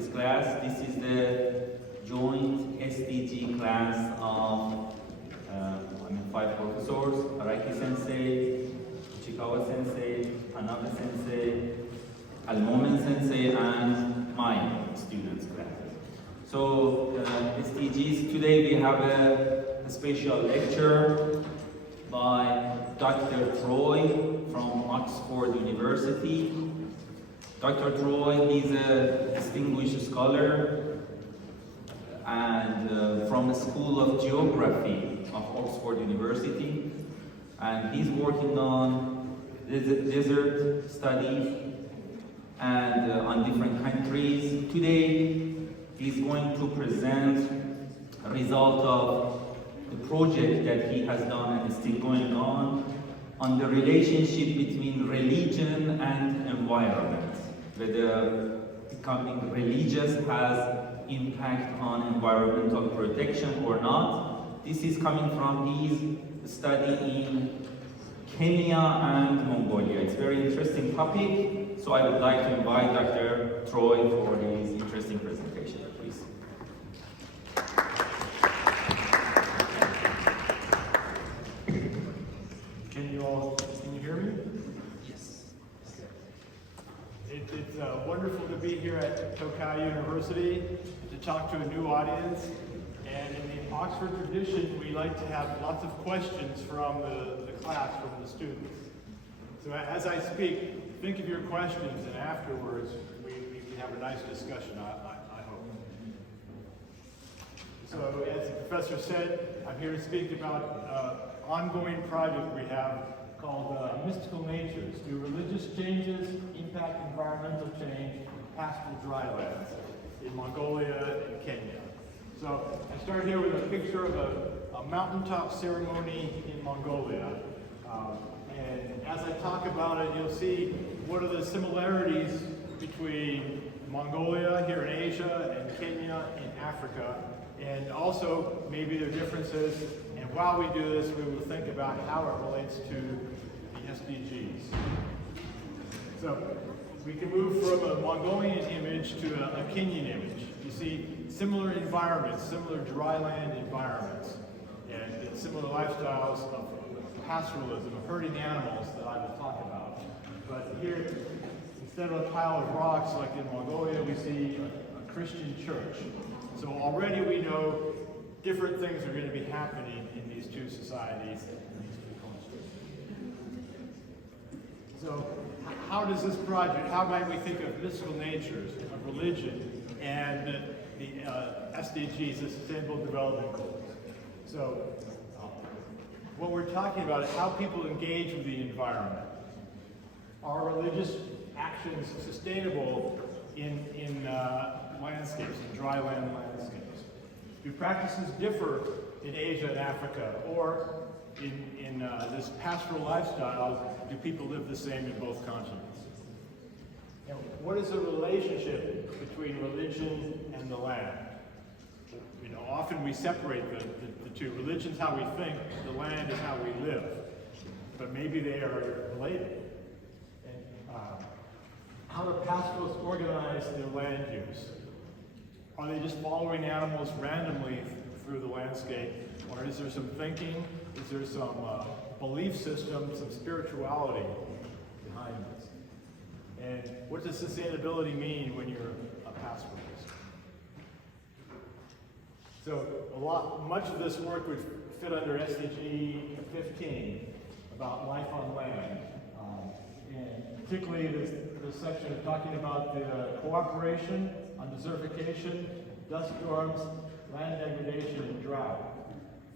this class. This is the joint SDG class of 5 professors: Araki Sensei, Chikawa Sensei, Hanabe Sensei, Al-Momen Sensei, and my students' classes. So SDGs, today we have a special lecture by Dr. Troy from Oxford University. Dr. Troy is a distinguished scholar and from the School of Geography of Oxford University, and he's working on desert studies and on different countries. Today he's going to present a result of the project that he has done and is still going on the relationship between religion and environment, whether becoming religious has impact on environmental protection or not. This is coming from his study in Kenya and Mongolia. It's a very interesting topic, so I would like to invite Dr. Troy for his interesting presentation, please. Can you hear me? Yes. Okay. It's wonderful to be here at Tokai University to talk to a new audience. And in the Oxford tradition, we like to have lots of questions from the class, from the students. So as I speak, think of your questions, and afterwards we can have a nice discussion, I hope. So as the professor said, I'm here to speak about an ongoing project we have called Mystical Natures: Do Religious Changes Impact Environmental Change in Pastoral Drylands in Mongolia and Kenya? So I start here with a picture of a mountaintop ceremony in Mongolia. And as I talk about it, you'll see what are the similarities between Mongolia here in Asia and Kenya in Africa, and also maybe their differences. And while we do this, we will think about how it relates to the SDGs. So we can move from a Mongolian image to a Kenyan image. You see similar environments, similar dryland environments, and similar lifestyles of pastoralism, of herding animals that I will talk about. But here, instead of a pile of rocks like in Mongolia, we see a Christian church. So already we know different things are going to be happening in these two societies and these two cultures. So how does this project, how might we think of mystical natures, of religion, and the SDGs, the Sustainable Development Goals? So what we're talking about is how people engage with the environment. Are religious actions sustainable in landscapes, in dryland landscapes? Do practices differ in Asia and Africa, or in this pastoral lifestyle, do people live the same in both continents? And what is the relationship between religion and the land? You know, often we separate the two. Religion's how we think, the land is how we live. But maybe they are related. And how do pastoralists organize their land use? Are they just following animals randomly through the landscape? Or is there some thinking? Is there some belief system, some spirituality behind this? And what does sustainability mean when you're a pastoralist? So much of this work would fit under SDG 15 about life on land. And particularly this section of talking about the cooperation on desertification, dust storms, land degradation, and drought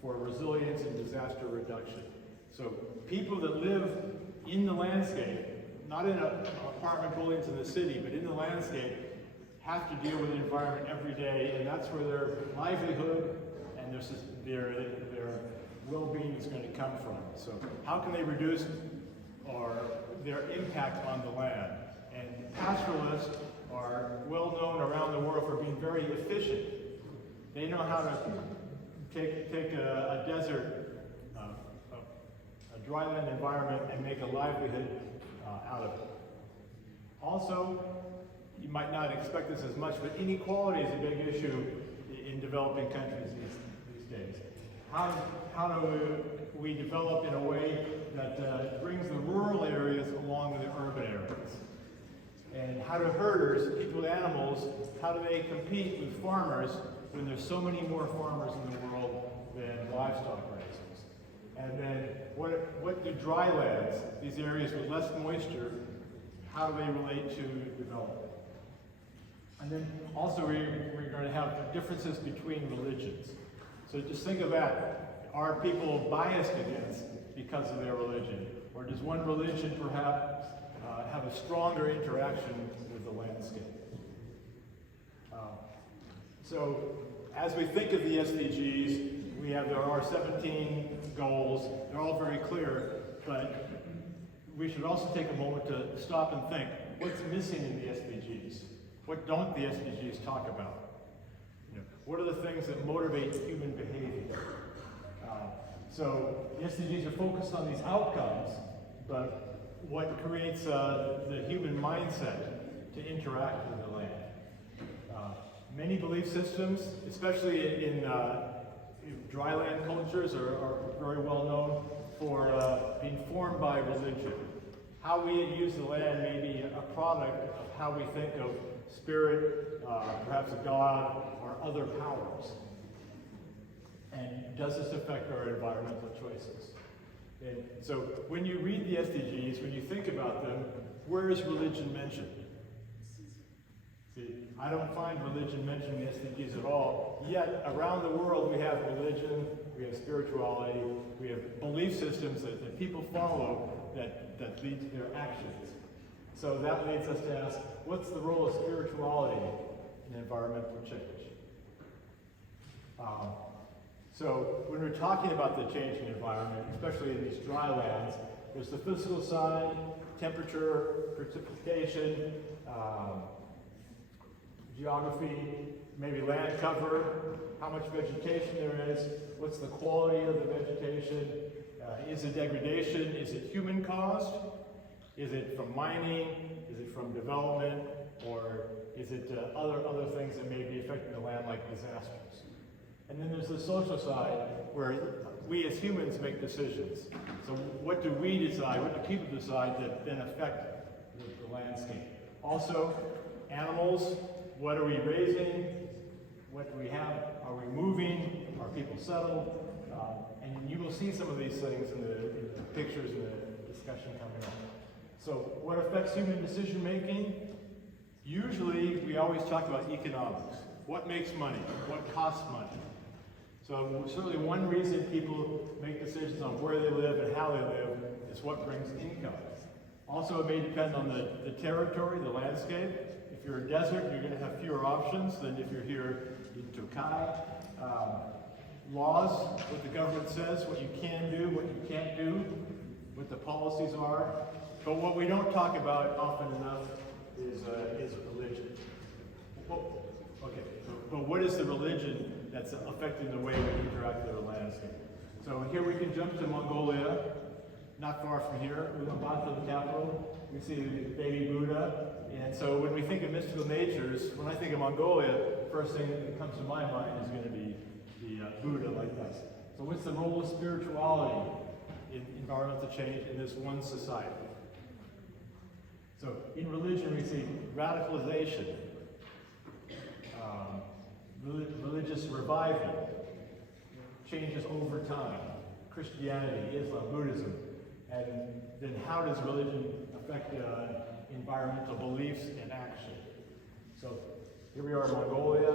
for resilience and disaster reduction. So people that live in the landscape, not in apartment buildings in the city, but in the landscape, have to deal with the environment every day, and that's where their livelihood and their well-being is going to come from. So how can they reduce their impact on the land? And pastoralists are well known around the world for being very efficient. They know how to take a desert, a dryland environment, and make a livelihood out of it. Also, you might not expect this as much, but inequality is a big issue in developing countries these days. How do we develop in a way that brings the rural areas along with the urban areas? And how do herders, people with animals, how do they compete with farmers when there's so many more farmers in the world than livestock raisers? And then what do dry lands, these areas with less moisture, how do they relate to development? And then also we're going to have differences between religions. So just think of that. Are people biased against because of their religion? Or does one religion perhaps have a stronger interaction with the landscape? So as we think of the SDGs, there are 17 goals. They're all very clear, but we should also take a moment to stop and think, what's missing in the SDGs? What don't the SDGs talk about? What are the things that motivate human behavior? So the SDGs are focused on these outcomes, but what creates the human mindset to interact with the land? Many belief systems, especially in dryland cultures, are very well known for being formed by religion. How we use the land may be a product of how we think of spirit, perhaps a god, or other powers. And does this affect our environmental choices? And so when you read the SDGs, when you think about them, where is religion mentioned? See, I don't find religion mentioned in the SDGs at all, yet around the world we have religion, we have spirituality, we have belief systems that people follow that lead to their actions. So that leads us to ask, what's the role of spirituality in environmental change? So when we're talking about the changing environment, especially in these dry lands, there's the physical side, temperature, precipitation, geography, maybe land cover, how much vegetation there is, what's the quality of the vegetation, is it degradation, is it human caused, is it from mining, is it from development, or is it other things that may be affecting the land like disasters? And then there's the social side where we as humans make decisions. So what do we decide, what do people decide that then affect the landscape? Also, animals, what are we raising? What do we have? Are we moving? Are people settled? And you will see some of these things in the pictures and the discussion coming up. So what affects human decision making? Usually we always talk about economics. What makes money? What costs money? So certainly one reason people make decisions on where they live and how they live is what brings income. Also, it may depend on the territory, the landscape. If you're a desert, you're going to have fewer options than if you're here in Tokai. Laws, what the government says, what you can do, what you can't do, what the policies are. But what we don't talk about often enough is religion. Well, okay, but what is the religion that's affecting the way we interact with the landscape? So here we can jump to Mongolia, not far from here. We go back to the capital. We see the baby Buddha. And so when we think of mystical natures, when I think of Mongolia, the first thing that comes to my mind is going to be the Buddha like this. So what's the role of spirituality in environmental change in this one society? So in religion we see radicalization, religious revival, changes over time, Christianity, Islam, Buddhism, and then how does religion affect environmental beliefs and action? So here we are in Mongolia,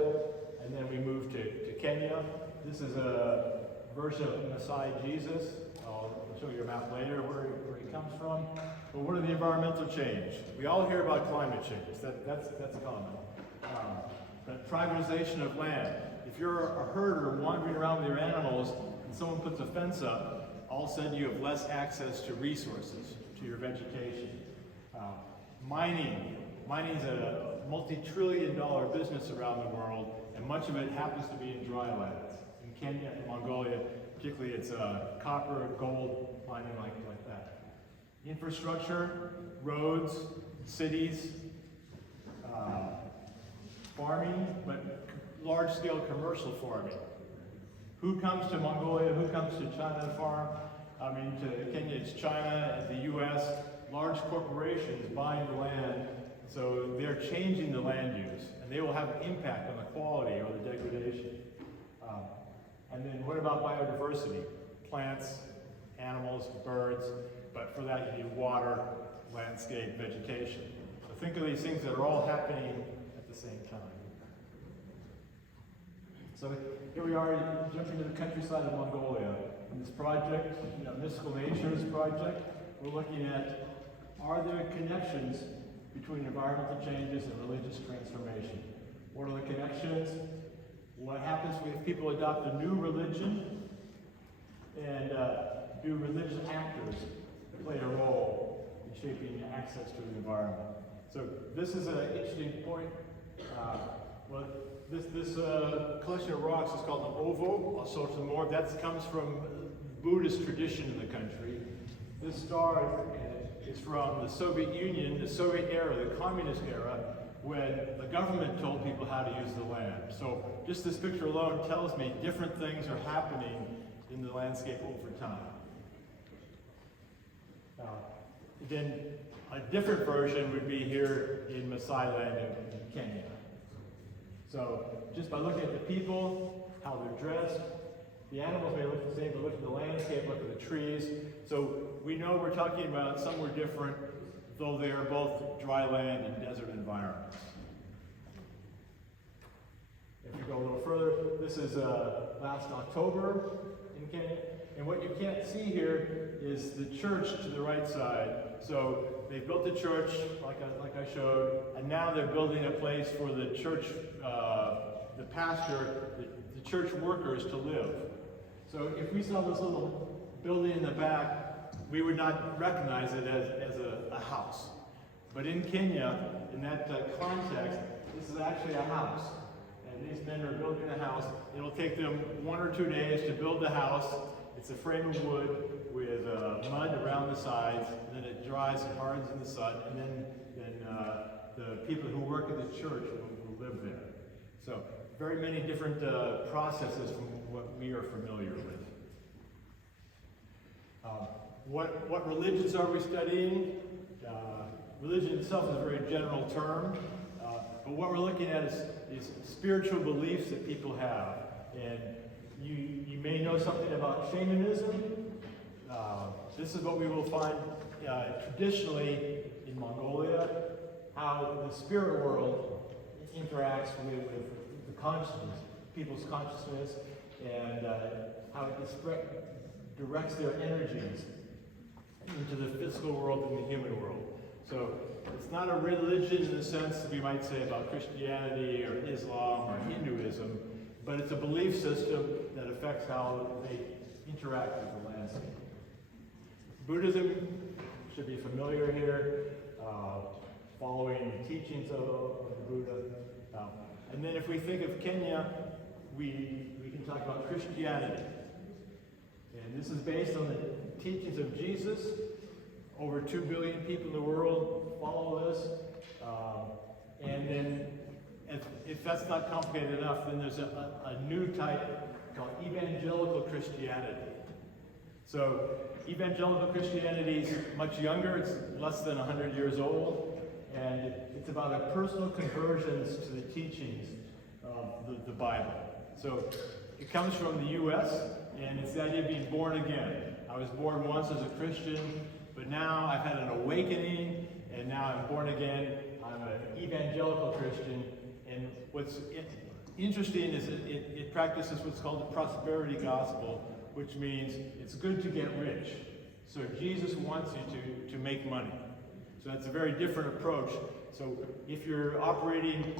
and then we move to Kenya. This is a version of Messiah Jesus. I'll show you a map later where he comes from. But what are the environmental change? We all hear about climate change. That's common. But privatization of land. If you're a herder wandering around with your animals and someone puts a fence up, all of a sudden you have less access to resources, to your vegetation. Mining. Mining is a multi-trillion-dollar business around the world, and much of it happens to be in dry lands. In Kenya and Mongolia, particularly it's copper, gold, mining like that. Infrastructure, roads, cities, farming, but large-scale commercial farming. Who comes to Mongolia? Who comes to China to farm? I mean, to Kenya, it's China, the U.S., large corporations buying the land, so they're changing the land use, and they will have an impact on the quality or the degradation. And then what about biodiversity? Plants, animals, birds, but for that you need water, landscape, vegetation. So think of these things that are all happening at the same time. So here we are jumping to the countryside of Mongolia. In this project, Mystical Natures project, we're looking at, are there connections between environmental changes and religious transformation? What are the connections? What happens if people adopt a new religion? And do religious actors play a role in shaping access to the environment? So this is an interesting point. This collection of rocks is called an ovo. I'll show some more. That comes from Buddhist tradition in the country. This star is from the Soviet Union, the Soviet era, the communist era, when the government told people how to use the land. So just this picture alone tells me different things are happening in the landscape over time. Then a different version would be here in Maasai land in Kenya. So just by looking at the people, how they're dressed, the animals may look the same, but look at the landscape, look at the trees. So we know we're talking about somewhere different, though they are both dry land and desert environments. If you go a little further, this is last October in Kenya. And what you can't see here is the church to the right side. So they built the church, like I showed, and now they're building a place for the church, the pastor, the church workers to live. So if we saw this little building in the back, we would not recognize it as a house. But in Kenya, in that context, this is actually a house. And these men are building a house. It'll take them 1 or 2 days to build the house. It's a frame of wood with mud around the sides, and then it dries and hardens in the sun, and then the people who work at the church will live there. So very many different processes from what we are familiar with. What religions are we studying? Religion itself is a very general term, but what we're looking at is spiritual beliefs that people have. And you may know something about shamanism. This is what we will find traditionally in Mongolia, how the spirit world interacts with the consciousness, people's consciousness, and how it directs their energies into the physical world and the human world. So it's not a religion in the sense we might say about Christianity or Islam or Hinduism, but it's a belief system that affects how they interact with the landscape. Buddhism should be familiar here, following the teachings of the Buddha. And then if we think of Kenya, we can talk about Christianity. And this is based on the teachings of Jesus. Over 2 billion people in the world follow this. And then if that's not complicated enough, then there's a new type called evangelical Christianity. So evangelical Christianity is much younger. It's less than 100 years old. And it's about a personal conversions to the teachings of the Bible. So it comes from the U.S., and it's the idea of being born again. I was born once as a Christian, but now I've had an awakening, and now I'm born again. I'm an evangelical Christian. And what's interesting is it practices what's called the prosperity gospel, which means it's good to get rich. So Jesus wants you to make money. So that's a very different approach. So if you're operating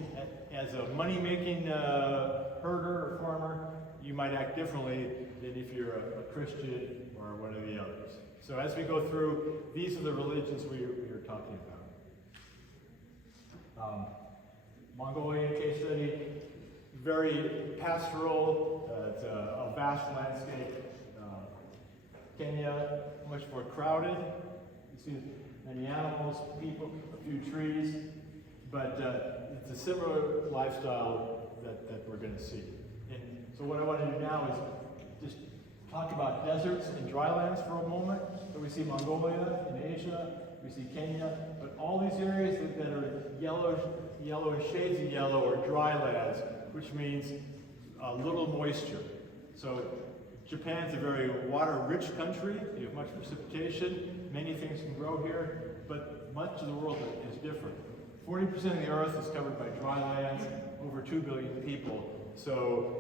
as a money-making herder or farmer, you might act differently than if you're a Christian or one of the others. So as we go through, these are the religions we are talking about. Mongolian case study, very pastoral, it's a vast landscape. Kenya, much more crowded. You see many animals, people, a few trees. but it's a similar lifestyle that we're going to see. And so what I want to do now is just talk about deserts and drylands for a moment. So we see Mongolia in Asia, we see Kenya, but all these areas that are yellow and shades of yellow are drylands, which means little moisture. So Japan's a very water-rich country. You have much precipitation. Many things can grow here, but much of the world is different. 40% of the earth is covered by drylands, over 2 billion people. So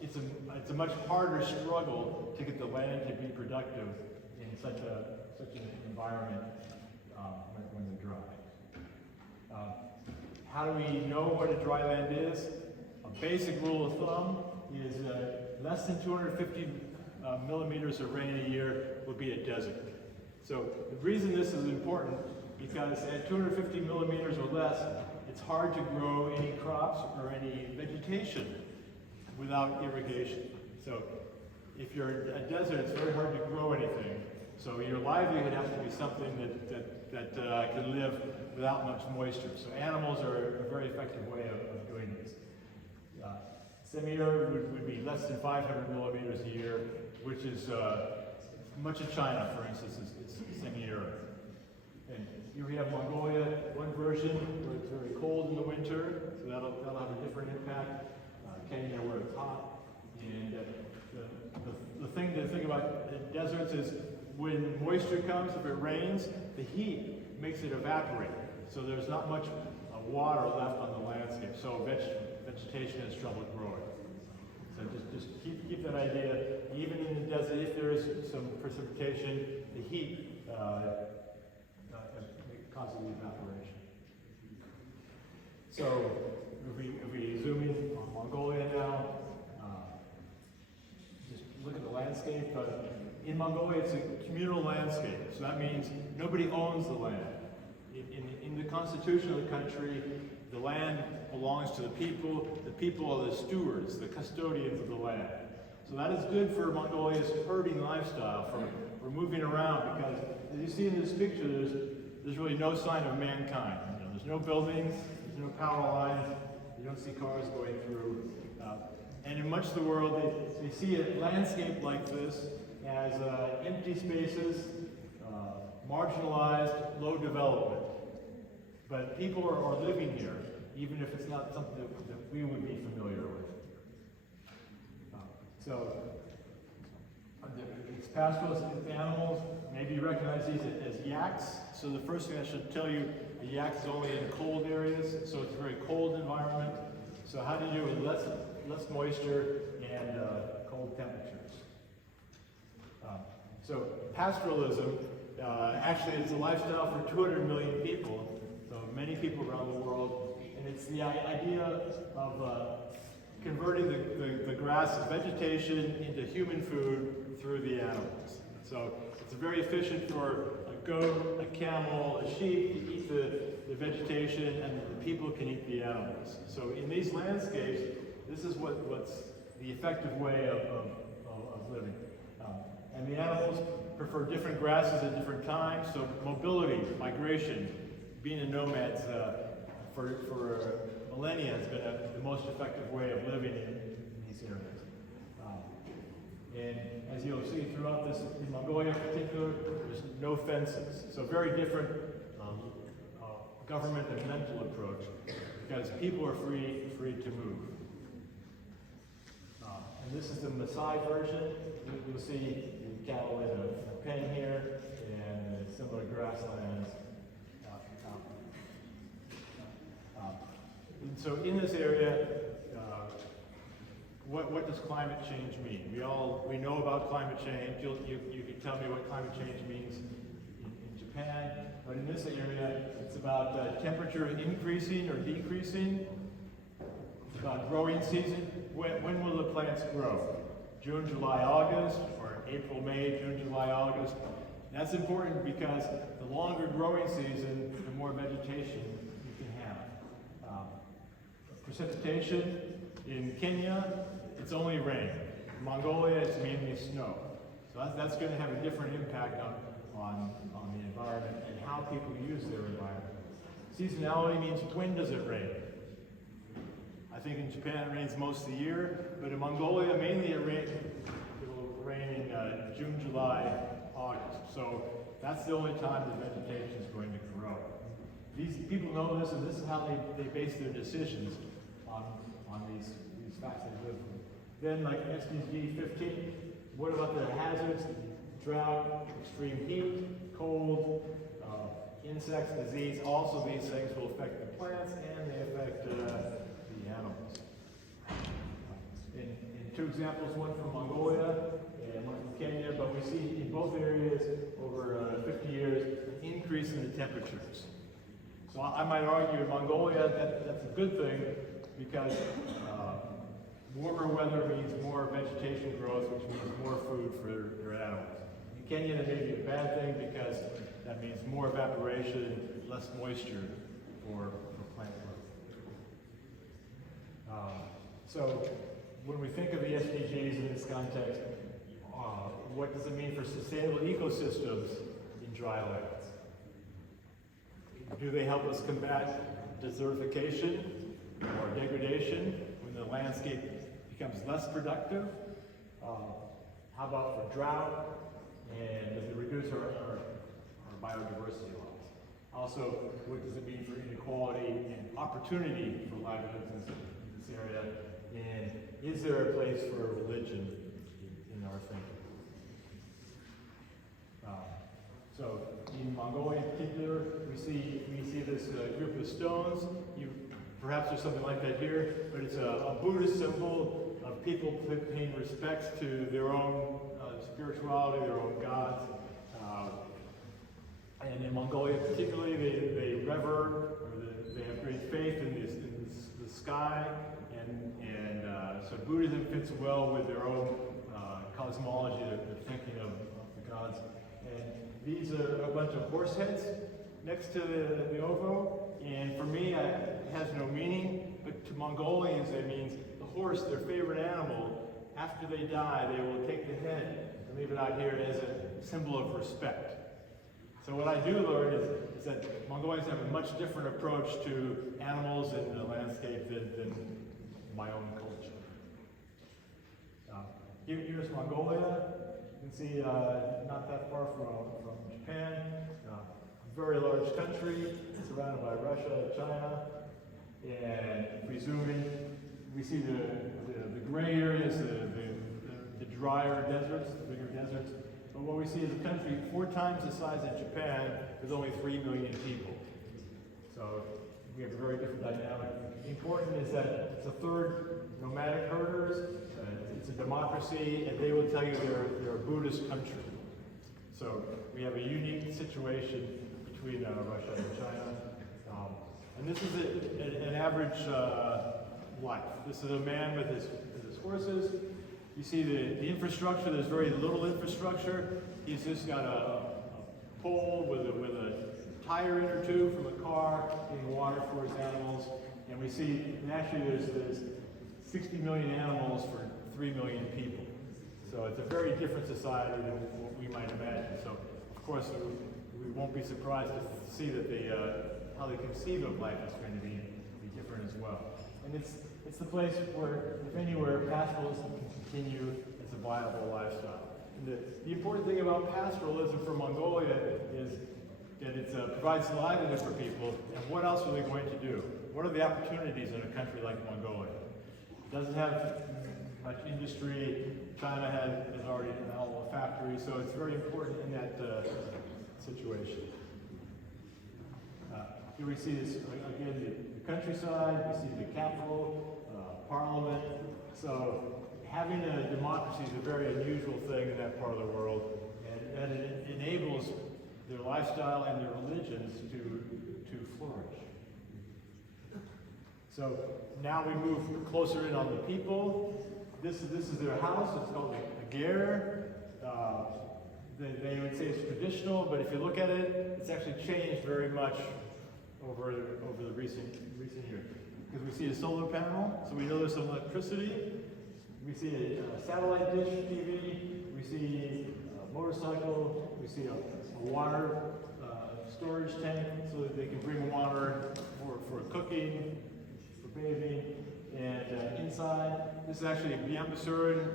it's a much harder struggle to get the land to be productive in such an environment when they're dry. How do we know what a dryland is? A basic rule of thumb is less than 250 millimeters of rain a year would be a desert. So the reason this is important, because at 250 millimeters or less, it's hard to grow any crops or any vegetation without irrigation. So if you're a desert, it's very hard to grow anything. So your livelihood has to be something that can live without much moisture. So animals are a very effective way of doing this. Semi-arid would be less than 500 millimeters a year, which is much of China, for instance, is semi-arid. And here we have Mongolia, one version where it's very cold in the winter, so that'll have a different impact. Kenya, where it's hot. And the thing to think about deserts is when moisture comes, if it rains, the heat makes it evaporate. So there's not much water left on the landscape. So vegetation has trouble growing. So just keep that idea. Even in the desert, if there is some precipitation, the heat causes the evaporation. So if we zoom in on Mongolia now, just look at the landscape. In Mongolia, it's a communal landscape. So that means nobody owns the land. In the constitution of the country, the land belongs to the people. The people are the stewards, the custodians of the land. So that is good for Mongolia's herding lifestyle, for moving around, because as you see in this picture, there's really no sign of mankind. There's no buildings, there's no power lines, you don't see cars going through. And in much of the world, they see a landscape like this as empty spaces, marginalized, low development. But people are living here, even if it's not something that we would be familiar with. So, it's pastoralists and animals. Maybe you recognize these as yaks. So the first thing I should tell you, a yak is only in cold areas, so it's a very cold environment. So how do you do with less moisture and cold temperatures? So pastoralism, actually it's a lifestyle for 200 million people, so many people around the world, and it's the idea of converting the grass's vegetation into human food through the animals. So it's very efficient for a goat, a camel, a sheep to eat the vegetation, and the people can eat the animals. So in these landscapes, this is what's the effective way of living. And the animals prefer different grasses at different times, so mobility, migration, being a nomad for millennia has been the most effective way of living in these areas. And as you'll see throughout this, in Mongolia in particular, there's no fences. So very different government and mental approach, because people are free to move. And this is the Maasai version. You'll see the cattle in a pen here, and similar grasslands. And so in this area, what does climate change mean? We know about climate change. You can tell me what climate change means in Japan, but in this area, it's about temperature increasing or decreasing. It's about growing season. When will the plants grow? June, July, August, or April, May, June, July, August. That's important because the longer growing season, the more vegetation you can have. Precipitation in Kenya, it's only rain. In Mongolia, it's mainly snow. So that's going to have a different impact on the environment and how people use their environment. Seasonality means when does it rain? I think in Japan it rains most of the year, but in Mongolia mainly it will rain in June, July, August. So that's the only time the vegetation is going to grow. These people know this, and this is how they base their decisions on these facts they live with. Then, like SDG 15, what about the hazards? Drought, extreme heat, cold, insects, disease. Also, these things will affect the plants and they affect the animals. In two examples, one from Mongolia and one from Kenya, but we see in both areas over 50 years an increase in the temperatures. So I might argue in Mongolia that's a good thing because warmer weather means more vegetation growth, which means more food for their animals. In Kenya, that may be a bad thing because that means more evaporation, less moisture for plant growth. So when we think of the SDGs in this context, what does it mean for sustainable ecosystems in dry lands? Do they help us combat desertification or degradation when the landscape becomes less productive? How about for drought? And does it reduce our biodiversity loss? Also, what does it mean for inequality and opportunity for livelihoods in this area? And is there a place for religion in our thinking? So in Mongolia in particular, we see this group of stones. Perhaps there's something like that here, but it's a Buddhist symbol of people paying respects to their own spirituality, their own gods. And in Mongolia particularly, they revere, or they have great faith in the sky, and so Buddhism fits well with their own cosmology, they're thinking of the gods. And these are a bunch of horse heads next to the ovo, and for me it has no meaning, but to Mongolians it means the horse, their favorite animal, after they die they will take the head and leave it out here as a symbol of respect. So what I do learn is that Mongolians have a much different approach to animals and the landscape than my own culture. Here's Mongolia. You can see not that far from Japan. A very large country, surrounded by Russia, China. And if we zoom in, we see the gray areas, the drier deserts, the bigger deserts. But what we see is a country 4 times the size of Japan with only 3 million people. So we have a very different dynamic. Important is that it's a third nomadic herders, it's a democracy, and they will tell you they're a Buddhist country. So we have a unique situation between Russia and China. And this is an average life. This is a man with his horses. You see the infrastructure, there's very little infrastructure. He's just got a pole with a tire in or two from a car, getting water for his animals. And we see, naturally there's 60 million animals for 3 million people. So it's a very different society than what we might imagine. So of course we won't be surprised to see that how they conceive of life is going to be different as well. And it's the place where, if anywhere, pastoralism can continue as a viable lifestyle. And the important thing about pastoralism for Mongolia is that it provides livelihood for people, and what else are they going to do? What are the opportunities in a country like Mongolia? It doesn't have much industry. China has already now a factory, so it's very important in that situation. Here we see this, again, the countryside, we see the capital, parliament. So having a democracy is a very unusual thing in that part of the world, and it enables their lifestyle and their religions to flourish. So now we move closer in on the people. This is their house. It's called a ger. They would say it's traditional, but if you look at it, it's actually changed very much over the recent years. Because we see a solar panel, so we know there's some electricity. We see a satellite dish TV. We see a motorcycle. We see a water storage tank so that they can bring water for cooking, for bathing, and inside, this is actually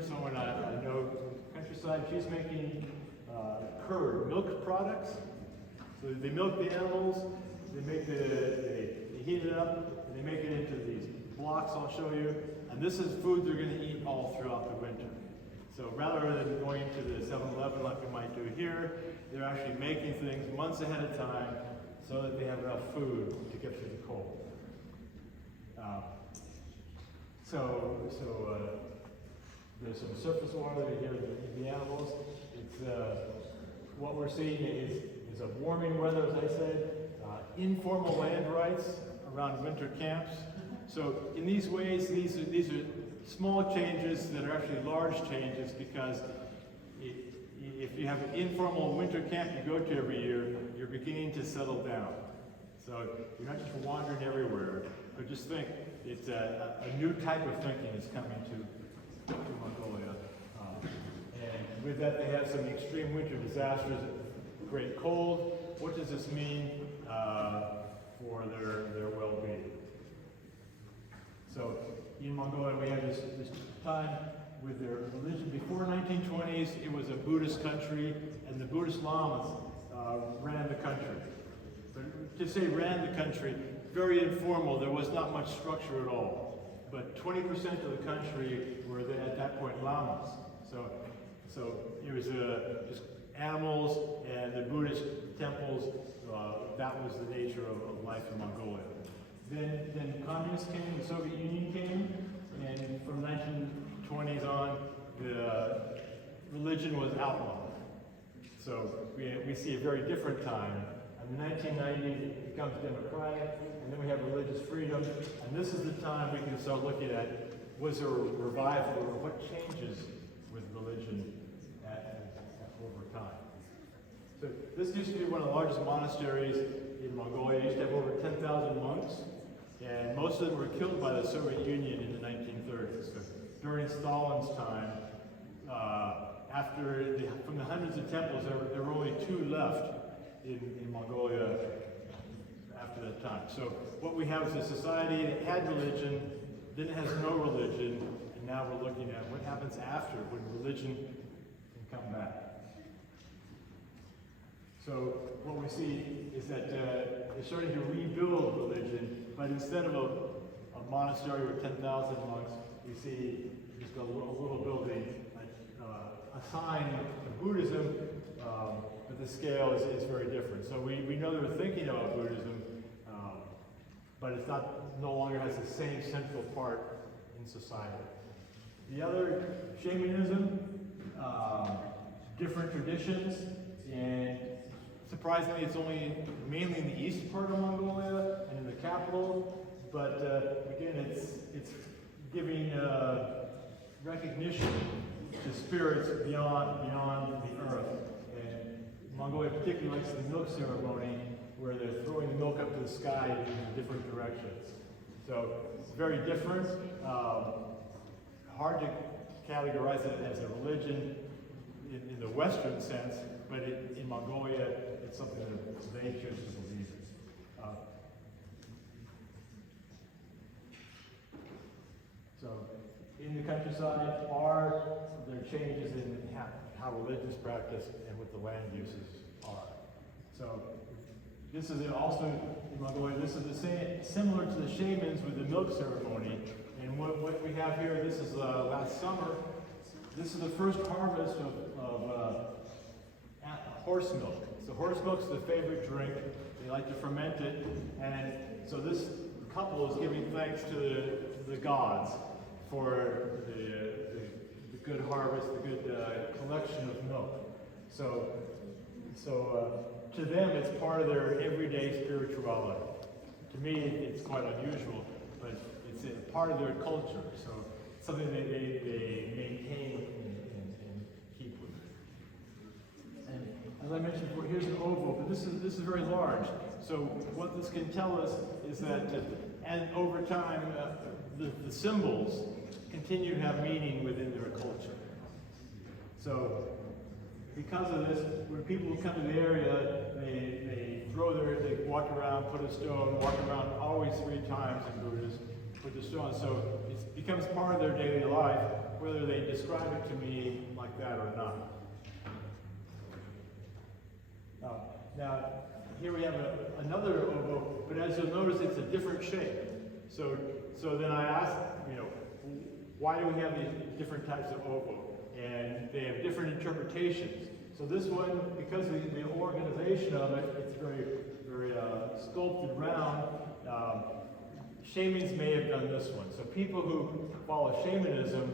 someone I know countryside. She's making curd, milk products. So they milk the animals, they heat it up, and they make it into these blocks I'll show you. And this is food they're going to eat all throughout the winter. So rather than going to the 7-Eleven like we might do here, they're actually making things months ahead of time so that they have enough food to get through the cold. There's some surface water here in the animals. What we're seeing is a warming weather, as I said, informal land rights around winter camps. So in these ways, these are small changes that are actually large changes, because if you have an informal winter camp you go to every year, you're beginning to settle down. So you're not just wandering everywhere, but just think, it's a new type of thinking is coming to Mongolia. And with that, they have some extreme winter disasters, great cold. What does this mean for their well-being? So in Mongolia, we have this time with their religion. Before 1920s, it was a Buddhist country, and the Buddhist lamas ran the country. But to say ran the country, very informal. There was not much structure at all. But 20% of the country were at that point lamas. So it was just animals and the Buddhist temples. That was the nature of life in Mongolia. Then communists came, the Soviet Union came, and from the 1920s on, the religion was outlawed. So we see a very different time. In the 1990s, it becomes democratic, and then we have religious freedom. And this is the time we can start looking at, was there a revival, or what changes with religion over time? So this used to be one of the largest monasteries in Mongolia. It used to have over 10,000 monks, and most of them were killed by the Soviet Union in the 1930s. So during Stalin's time, from the hundreds of temples, there were only 2 left in Mongolia after that time. So what we have is a society that had religion, then it has no religion, and now we're looking at what happens after, when religion can come back. So what we see is that they're starting to rebuild religion, but instead of a monastery with 10,000 monks, we see just a little building, a sign of Buddhism, but the scale is very different. So we know they were thinking about Buddhism, but it's no longer has the same central part in society. The other, shamanism, different traditions, and surprisingly, it's only mainly in the east part of Mongolia and in the capital. But again, it's giving recognition to spirits beyond the earth. And Mongolia particularly likes the milk ceremony, where they're throwing the milk up to the sky in different directions. So it's very different. Hard to categorize it as a religion in the Western sense, but in Mongolia, it's something that they choose to believe in. So in the countryside are there changes in how religious practice and what the land uses are. So this is also in Mongolia. This is the same, similar to the shamans with the milk ceremony. And what we have here, this is last summer. This is the first harvest of horse milk. So horse milk is the favorite drink. They like to ferment it. And so this couple is giving thanks to the gods for the good harvest, the good collection of milk. So to them, it's part of their everyday spirituality. To me, it's quite unusual, but it's a part of their culture. So it's something that they maintain and keep with. And as I mentioned before, here's an oval, but this is very large. So what this can tell us is that, and over time, the symbols continue to have meaning within their culture. So because of this, when people come to the area, they walk around, put a stone, walk around always 3 times in Buddhist, put the stone. So it becomes part of their daily life, whether they describe it to me like that or not. Now, here we have another oboe, but as you'll notice, it's a different shape. So then I asked, why do we have these different types of oboe? And they have different interpretations. So this one, because of the organization of it, it's very, very sculpted round. Shamans may have done this one. So people who follow shamanism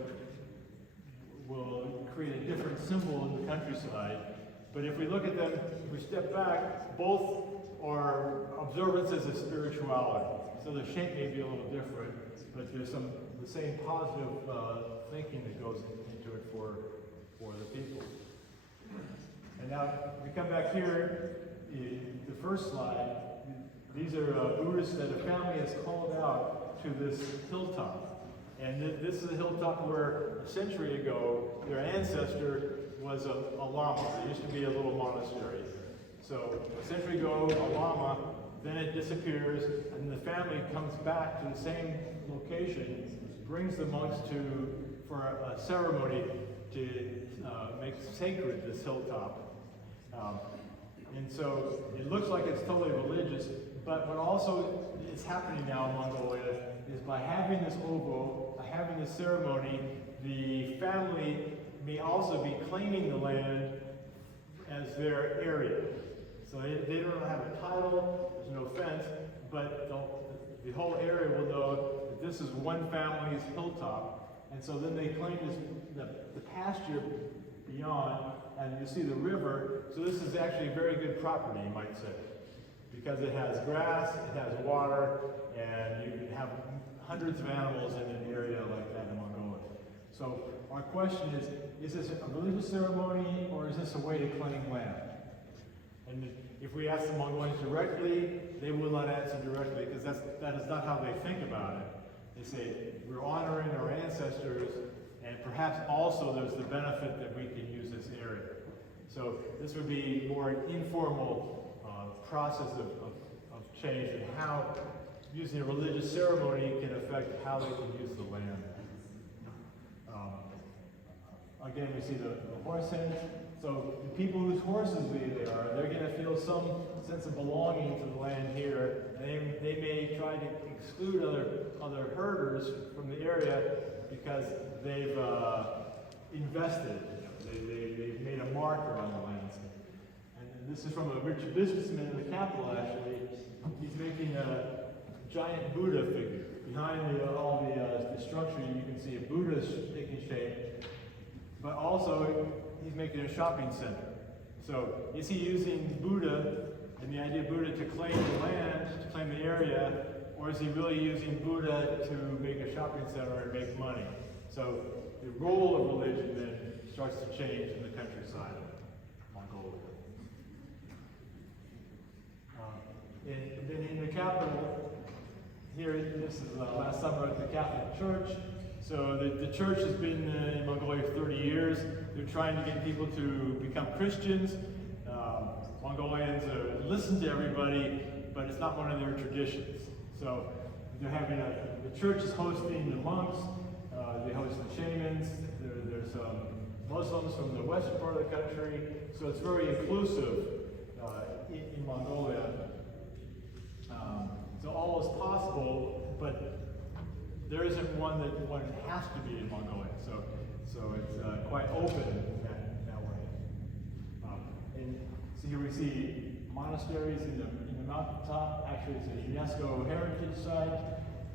will create a different symbol in the countryside. But if we look at them, if we step back, both are observances of spirituality. So the shape may be a little different, but there's the same positive thinking that goes into it for the people. And now, if we come back here, the first slide, these are Buddhists that a family has called out to this hilltop. And this is a hilltop where a century ago, their ancestor was a lama. There used to be a little monastery. So a century ago, a lama, then it disappears, and the family comes back to the same location, brings the monks for a ceremony to make sacred this hilltop. And so it looks like it's totally religious, but what also is happening now in Mongolia is by having this oboe, by having this ceremony, the family may also be claiming the land as their area. So they don't have a title, there's no fence, but the whole area will know that this is one family's hilltop. And so then they claim the pasture beyond, and you see the river. So this is actually very good property, you might say, because it has grass, it has water, and you can have hundreds of animals in an area like that in Mongolia. So our question is this a religious ceremony, or is this a way to claim land? And if we ask the Mongolians directly, they will not answer directly, because that is not how they think about it. They say, we're honoring our ancestors, and perhaps also there's the benefit that we can use this area. So this would be more an informal process of change, and how using a religious ceremony can affect how they can use the land. Again, we see the horse heads. So the people whose horses they're going to feel some sense of belonging to the land here. And they may try to exclude other herders from the area because they've invested. They've made a marker on the landscape. And this is from a rich businessman in the capital, actually. He's making a giant Buddha figure. Behind all the structure, you can see a Buddha taking shape. But also, he's making a shopping center. So is he using Buddha and the idea of Buddha to claim the land, to claim the area, or is he really using Buddha to make a shopping center and make money? So the role of religion then starts to change in the countryside of Mongolia. And then in the capital, here, this is last summer at the Catholic Church. So the church has been in Mongolia for 30 years. They're trying to get people to become Christians. Mongolians listen to everybody, but it's not one of their traditions. So they're having the church is hosting the monks, they host the shamans, there's Muslims from the western part of the country. So it's very inclusive in Mongolia. So all is possible, but there isn't one that has to be in Mongolia, so it's quite open in that way. And so here we see monasteries in the mountaintop. Actually, it's a UNESCO heritage site,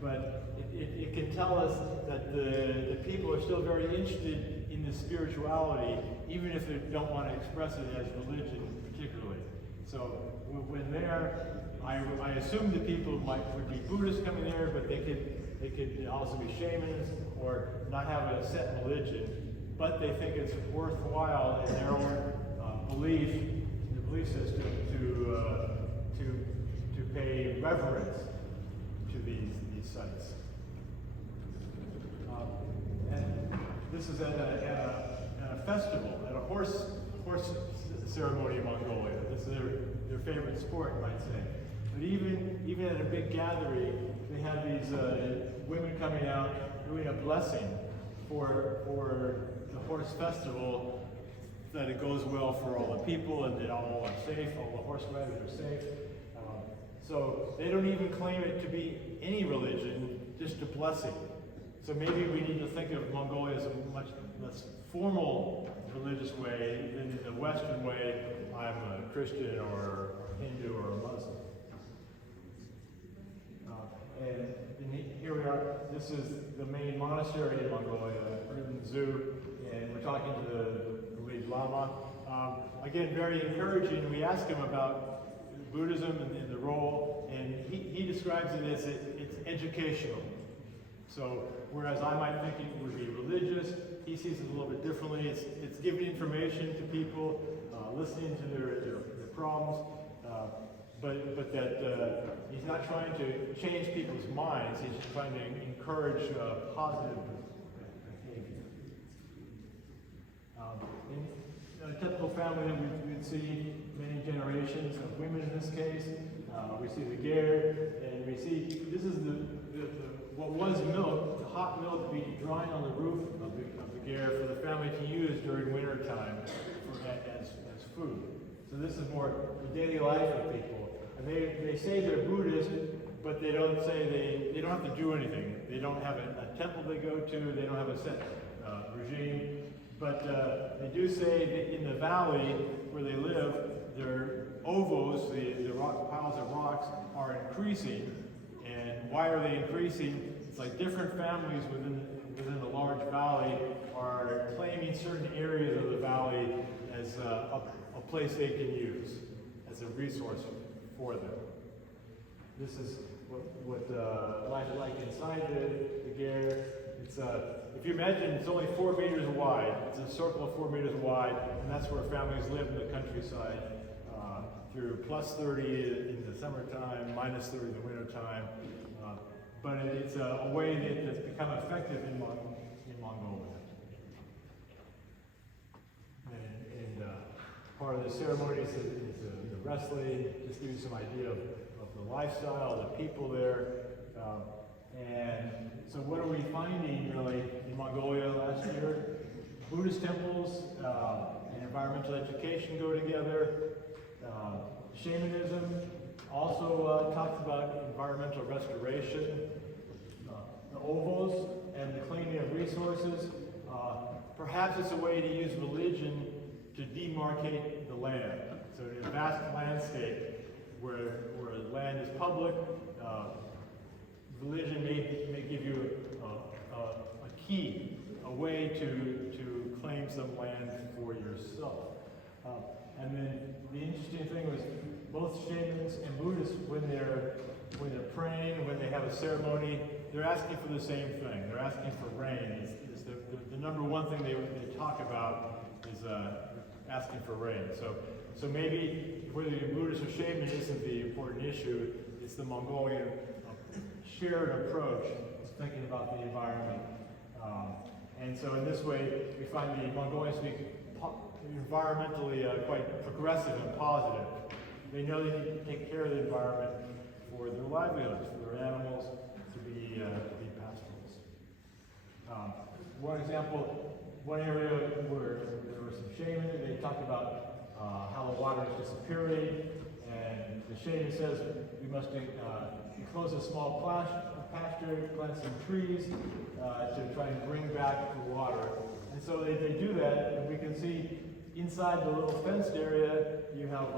but it can tell us that the people are still very interested in the spirituality, even if they don't want to express it as religion particularly. So when there, I assume the people would be Buddhists coming there, but they could also be shamans or not have a set religion, but they think it's worthwhile in their own belief system to pay reverence to these sites. And this is at a festival, at a horse horse ceremony in Mongolia. This is their favorite sport, you might say. But even at a big gathering, they have these women coming out doing a blessing for the horse festival, that it goes well for all the people and that all are safe, all the horse riders are safe. So they don't even claim it to be any religion, just a blessing. So maybe we need to think of Mongolia as a much less formal religious way than in the Western way, I'm a Christian or Hindu or a Muslim. And here we are. This is the main monastery in Mongolia, dzud, and we're talking to the lead lama. Again, very encouraging. We asked him about Buddhism and the role, and he describes it as it's educational. So whereas I might think it would be religious, he sees it a little bit differently. It's giving information to people, listening to their problems, but that he's not trying to change people's minds. He's just trying to encourage positive behavior. In a typical family that we'd see many generations of women in this case. We see the ger, and we see this is what was milk, the hot milk being drying on the roof of the ger for the family to use during winter time as food. So this is more the daily life of people. And they say they're Buddhist, but they don't say they don't have to do anything. They don't have a temple they go to. They don't have a set regime. But they do say that in the valley where they live, their ovos, the rock piles of rocks, are increasing. And why are they increasing? It's like different families within the large valley are claiming certain areas of the valley as a place they can use as a resource for them. This is what life is like inside the ger. It's if you imagine, it's only 4 meters wide. It's a circle of 4 meters wide, and that's where families live in the countryside through plus 30 in the summertime, minus 30 in the wintertime. But it's a way that's become effective in Mongolia. And part of the ceremonies is the wrestling, just give you some idea of the lifestyle, the people there. And so what are we finding really in Mongolia last year? Buddhist temples and environmental education go together. Shamanism also talks about environmental restoration. The ovos and the cleaning of resources. Perhaps it's a way to use religion to demarcate the land. So in a vast landscape where land is public, religion may give you a key, a way to claim some land for yourself. And then the interesting thing was both shamans and Buddhists, when they're praying, when they have a ceremony, they're asking for the same thing. They're asking for rain. It's the number one thing they talk about is asking for rain. So maybe whether you're Buddhist or shaman isn't the important issue. It's the Mongolian shared approach to thinking about the environment. And so in this way, we find the Mongolians to be environmentally quite progressive and positive. They know they need to take care of the environment for their livelihoods, for their animals to be pastoralists. One example, one area where there were some shamans, they talked about how the water is disappearing, and the shaman says we must enclose a small pasture, plant some trees to try and bring back the water. And so they do that, and we can see inside the little fenced area you have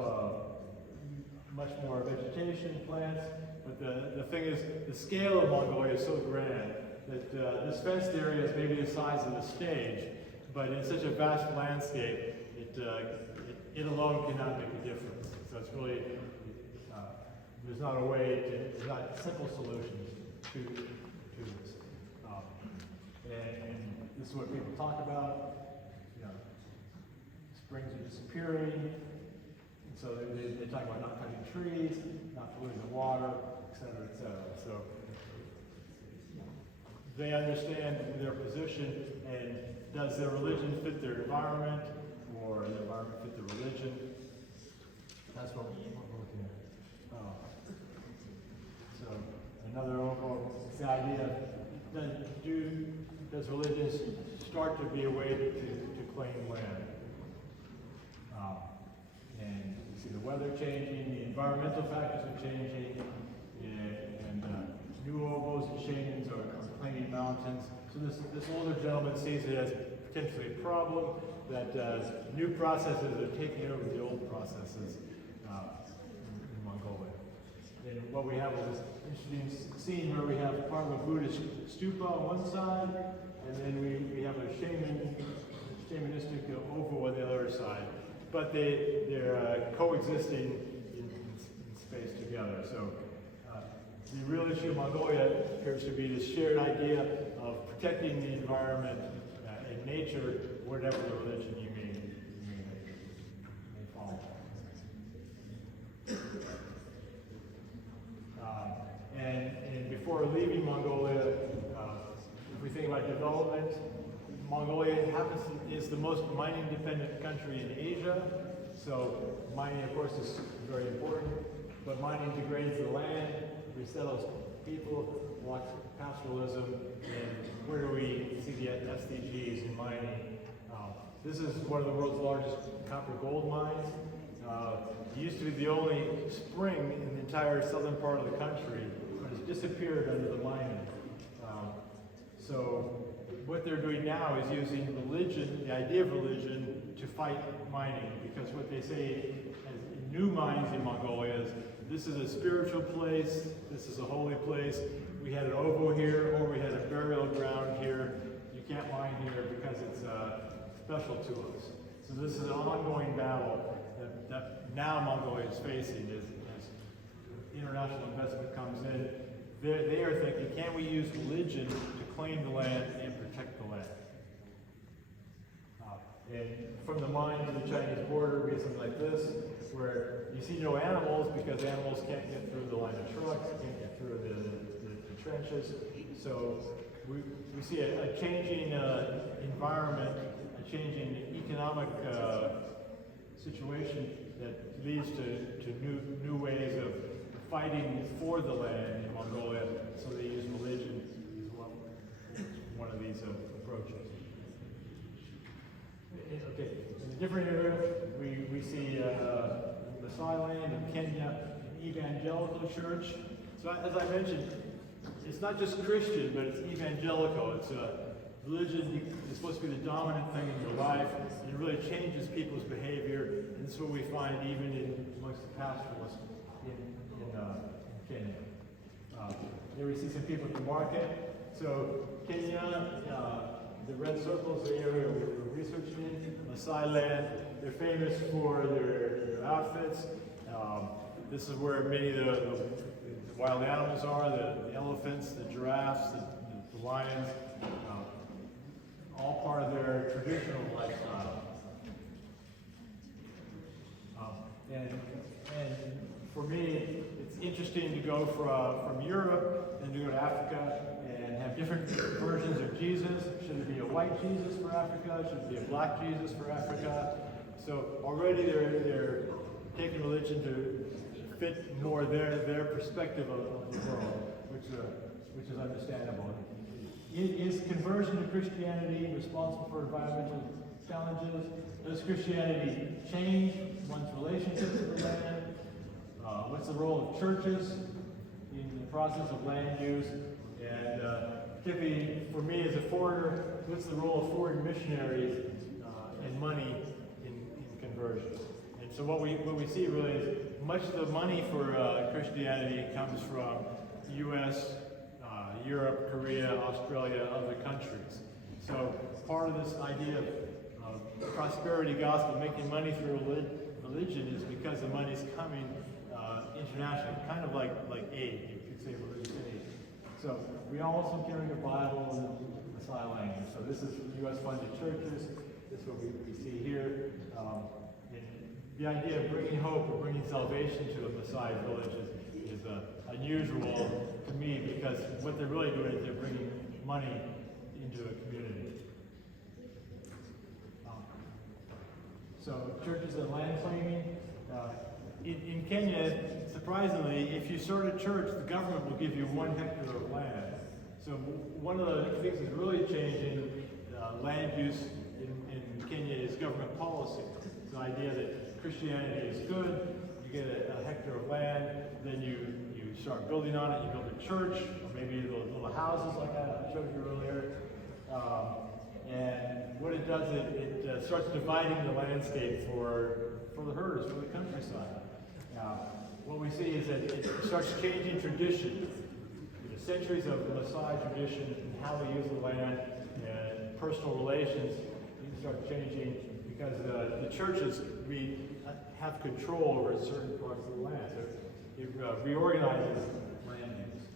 much more vegetation, plants, but the thing is, the scale of Mongolia is so grand that this fenced area is maybe the size of the stage, but in such a vast landscape, it alone cannot make a difference. So it's really, there's not a way there's not simple solutions to this. And this is what people talk about, springs are disappearing, and so they talk about not cutting trees, not polluting the water, et cetera, et cetera. So they understand their position, and does their religion fit their environment, or the environment fit religion. That's what we're looking at. So another overall idea, does religion start to be a way to claim land? And you see the weather changing, the environmental factors are changing, and new oboes and shamans are claiming mountains. So this older gentleman sees it as potentially a problem, that new processes are taking over the old processes in Mongolia. And what we have is this interesting scene where we have part of a Buddhist stupa on one side, and then we have a shamanistic ovo on the other side. But they're coexisting in space together. So the real issue of Mongolia appears to be this shared idea of protecting the environment and nature, whatever the religion you may follow. And before leaving Mongolia, if we think about development, Mongolia is the most mining-dependent country in Asia. So mining, of course, is very important, but mining degrades the land, resettles people, blocks pastoralism, and where do we see the SDGs in mining? This is one of the world's largest copper gold mines. It used to be the only spring in the entire southern part of the country, but it's disappeared under the mining. So what they're doing now is using religion, the idea of religion, to fight mining, because what they say as new mines in Mongolia is, this is a spiritual place, this is a holy place, we had an ovo here, or we had a burial ground here, you can't mine here because it's special to us. So this is an ongoing battle that now Mongolia is facing as international investment comes in. They are thinking, can we use religion to claim the land and protect the land? And from the mine to the Chinese border, we have something like this, where you see no animals because animals can't get through the line of trucks, can't get through the trenches. So we see a changing environment, a changing economic situation that leads to new ways of fighting for the land in Mongolia. So they use religion as one of these approaches. Okay, in a different area, we see Maasai land in Kenya, an evangelical church. So as I mentioned, it's not just Christian, but it's evangelical. It's religion is supposed to be the dominant thing in your life, and it really changes people's behavior. And this is what we find even amongst the pastoralists in Kenya. Here we see some people at the market. So Kenya, the red circles, the area we're researching in, Maasai land, they're famous for their outfits. This is where many of the wild animals are, the elephants, the giraffes, the lions, all part of their traditional lifestyle. And for me, it's interesting to go from Europe and to go to Africa and have different versions of Jesus. Should it be a white Jesus for Africa? Should it be a black Jesus for Africa? So already they're taking religion to fit more their perspective of the world, which is understandable. Is conversion to Christianity responsible for environmental challenges? Does Christianity change one's relationship to the land? What's the role of churches in the process of land use? And particularly for me as a foreigner, what's the role of foreign missionaries and money in conversion? And so what we see really is much of the money for Christianity comes from U.S., Europe, Korea, Australia, other countries. So part of this idea of prosperity gospel, making money through religion, is because the money's coming internationally, kind of like aid, you could say religious aid. So we also carry a Bible in the Maasai language. So this is U.S. funded churches. This is what we see here. And the idea of bringing hope or bringing salvation to a Maasai village is unusual to me, because what they're really doing is they're bringing money into a community. So churches and land claiming. In Kenya, surprisingly, if you start a church, the government will give you 1 hectare of land. So one of the things that's really changing land use in Kenya is government policy. It's the idea that Christianity is good, you get a hectare of land, then you start building on it, you build a church, or maybe little houses like I showed you earlier. And what it does, it starts dividing the landscape for the herders, for the countryside. What we see is that it starts changing tradition. Centuries of Maasai tradition and how we use the land and personal relations start changing because the churches have control over certain parts of the land. So it reorganizes land use.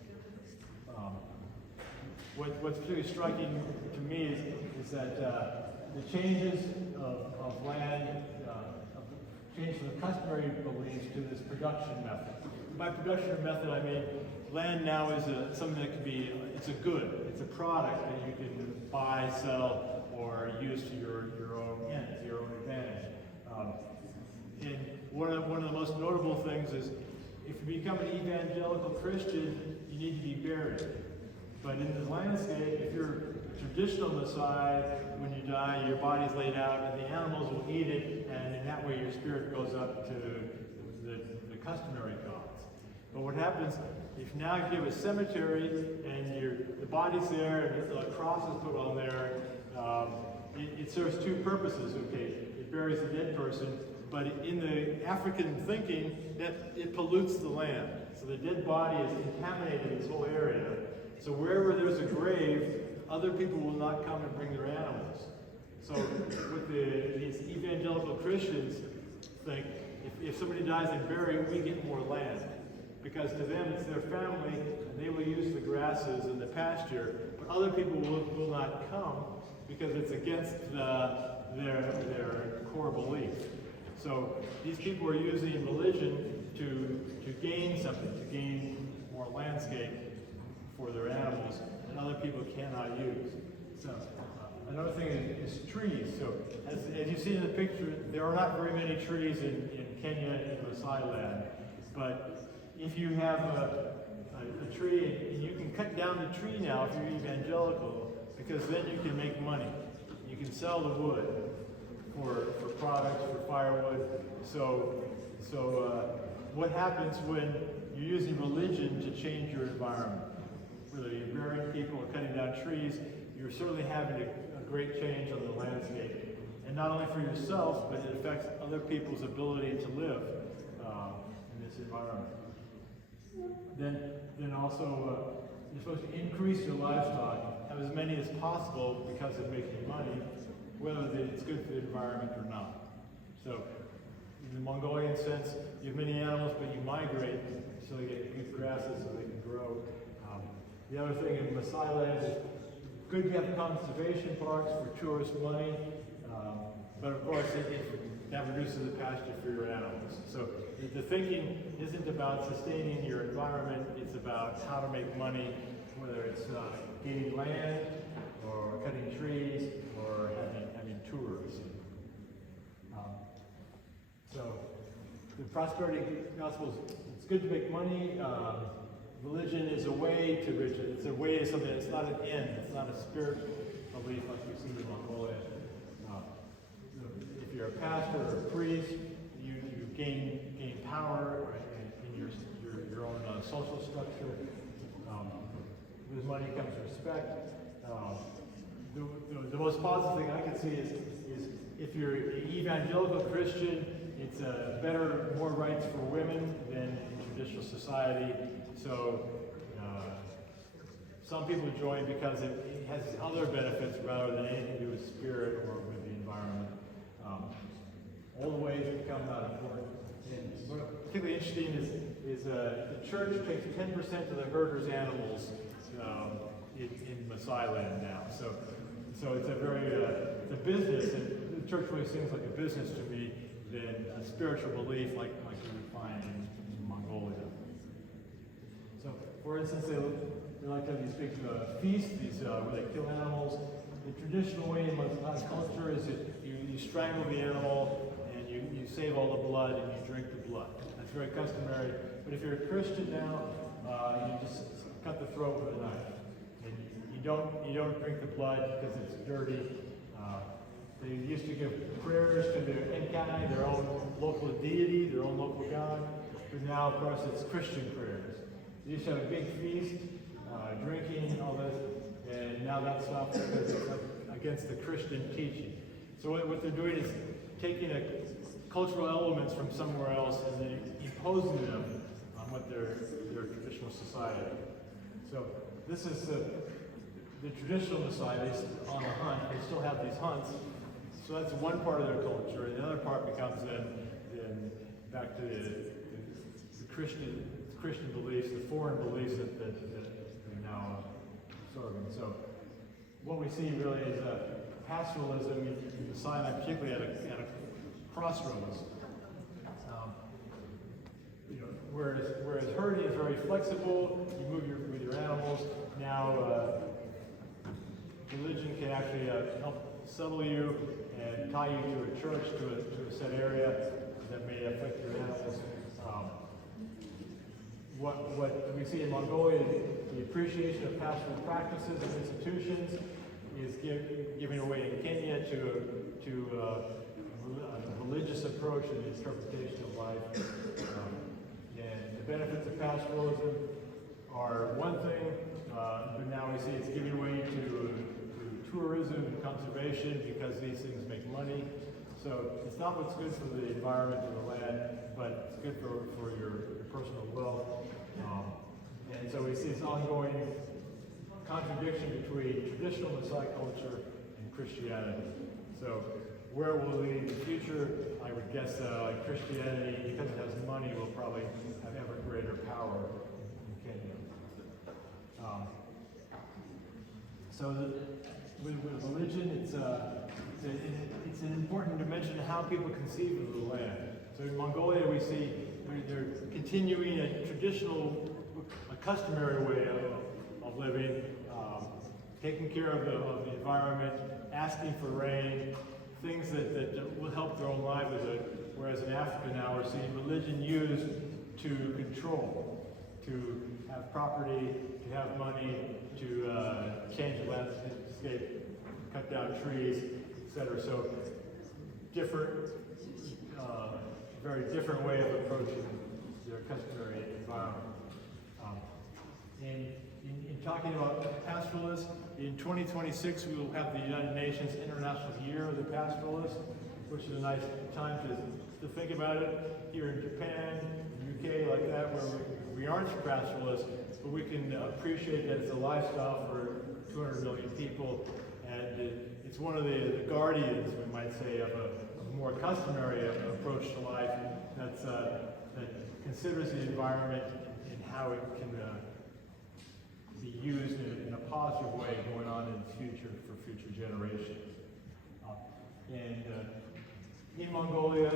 What's particularly striking to me is that the changes of land, change from the customary beliefs to this production method. By production method, I mean land now is something that can be, it's a good, it's a product that you can buy, sell, or use to your own end, to your own advantage. And one of the most notable things is if you become an evangelical Christian, you need to be buried. But in the landscape, if you're a traditional Maasai, when you die, your body's laid out and the animals will eat it, and in that way your spirit goes up to the customary gods. But what happens, if now you have a cemetery and the body's there and the cross is put on there, it serves 2 purposes. Okay, it buries the dead person, but in the African thinking, that it pollutes the land. So the dead body is contaminating this whole area. So wherever there's a grave, other people will not come and bring their animals. So what these evangelical Christians think, if somebody dies and buried, we get more land. Because to them, it's their family, and they will use the grasses and the pasture, but other people will not come because it's against their core belief. So these people are using religion to gain something, to gain more landscape for their animals that other people cannot use. So another thing is trees. So as you see in the picture, there are not very many trees in Kenya and Maasai land, but if you have a tree, and you can cut down the tree now if you're evangelical, because then you can make money. You can sell the wood for products, for firewood. So what happens when you're using religion to change your environment? Whether you're burying people or cutting down trees, you're certainly having a great change on the landscape. And not only for yourself, but it affects other people's ability to live in this environment. Then also, you're supposed to increase your livestock, have as many as possible because it makes you money, whether it's good for the environment or not. So, in the Mongolian sense, you have many animals, but you migrate so they get good grasses so they can grow. The other thing in Maasai land is good to have conservation parks for tourist money, but of course that reduces the pasture for your animals. So the thinking isn't about sustaining your environment, it's about how to make money, whether it's gaining land, or cutting trees, or having tours. So the prosperity gospel it's good to make money. Religion is a way to riches. It's a way to something. It's not an end. It's not a spiritual belief like we see in Mongolia. If you're a pastor or a priest, you gain power in your own social structure. With money comes respect. The most positive thing I can see is if you're an evangelical Christian, it's better, more rights for women than in traditional society. So some people join because it has other benefits rather than anything to do with spirit or with the environment. All the ways become not important. And what's particularly interesting is the church takes 10% of the herders' animals in Maasai land now. So it's a very it's a business, and the church really seems like a business to me than a spiritual belief like you would find in Mongolia. So, for instance, they like to have these big feasts, where they kill animals. The traditional way in Maasai culture is that you strangle the animal blood and you drink the blood. That's very customary. But if you're a Christian now, you just cut the throat with a knife. And you don't drink the blood because it's dirty. They used to give prayers to their Enkai, their own local deity, their own local god. But now, of course, it's Christian prayers. They used to have a big feast, drinking, all this, and now that's stopped because it's against the Christian teaching. So what they're doing is taking cultural elements from somewhere else and then imposing them on what their traditional society. So this is the traditional society on the hunt. They still have these hunts. So that's one part of their culture, and the other part becomes then back to the Christian beliefs, the foreign beliefs that they're now absorbing. So what we see really is pastoralism in the Sinai, particularly at a crossroads. Whereas herding is very flexible, you move with your animals. Now religion can actually help settle you and tie you to a church, to a set area that may affect your animals. What we see in Mongolia, the appreciation of pastoral practices and institutions is giving away in Kenya to a religious approach and interpretation of life. And the benefits of pastoralism are one thing, but now we see it's giving way to tourism and conservation because these things make money. So it's not what's good for the environment or the land, but it's good for your personal wealth. And so we see this ongoing contradiction between traditional Maasai culture and Christianity. So where will it lead in the future? I would guess Christianity, because it has money, will probably have ever greater power in Kenya. With religion, it's an important dimension of how people conceive of the land. So in Mongolia, we see they're continuing a traditional, a customary way of living, taking care of the environment, asking for rain, things that will help their own livelihood. Whereas in Africa now, we're seeing religion used to control, to have property, to have money, to change the landscape, cut down trees, etc. So different, very different way of approaching their customary environment. In talking about pastoralists, in 2026 we will have the United Nations International Year of the Pastoralist, which is a nice time to think about it. Here in Japan, UK, like that, where we aren't pastoralists, but we can appreciate that it's a lifestyle for 200 million people, and it's one of the guardians, we might say, of a more customary approach to life that considers the environment and how it can be used in a positive way going on in the future for future generations. And in Mongolia,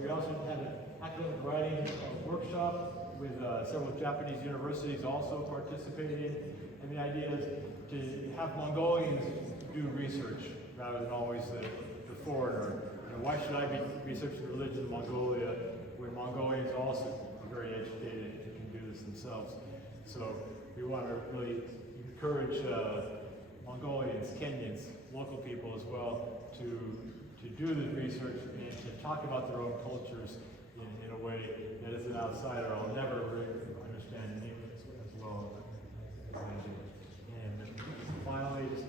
we also had an academic writing workshop with several Japanese universities also participating. And the idea is to have Mongolians do research rather than always the foreigner. Why should I be researching religion in Mongolia when Mongolians also are very educated and can do this themselves? So we want to really encourage Mongolians, Kenyans, local people as well to do the research and to talk about their own cultures in a way that as an outsider I'll never really understand as well as I do. And finally, just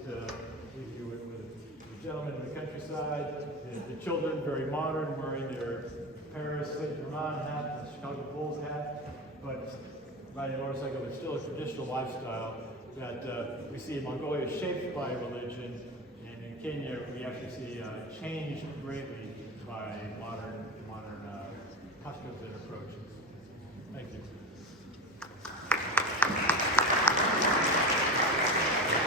leave you with the gentleman in the countryside, the children, very modern, wearing their Paris Saint-Germain hat, the Chicago Bulls hat, but riding a motorcycle is still a traditional lifestyle that we see in Mongolia shaped by religion, and in Kenya we actually see changed greatly by modern customs and approaches. Thank you.